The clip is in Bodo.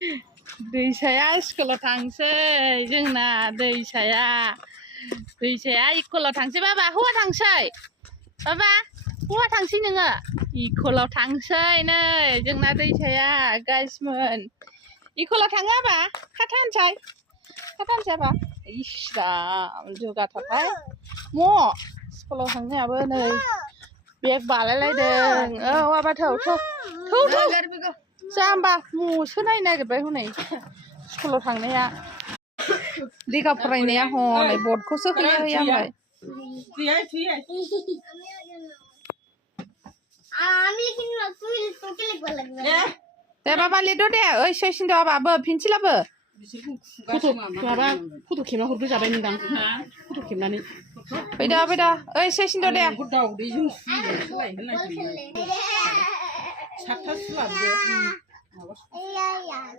दैसाया स्कुलाव थांसै जोंना दैसाया स्कुलाव थांसै बाबा हौवा थांसै बाबा हौवा थांसै नोङो स्कुलाव थांसै नै जोंना दैसाया गाइसमोन स्कुलाव थाङो आबा खाथानसै बाबा इसिराम जुगाथारहाय स्कुलाव थांनायाबो नै बेग बालायलायदों औ आबा थौ जा होमबा मुसो नायनो नागिरबाय हनै स्कुलाव थांनाया लेखा फरायनाया हनै बर्डखौसो हैया होनबाय दे बाबा लिरदो दे ओइ सैसिनद' आबाबो पेन्सिलाबो माबा फट' खेबना हरग्रोजाबाय नोंदां फट' खेबनानै फैदा ओइ सैसिनद' दे दाउदैजों सुलायनो नागिरदों 7था सुलाबदो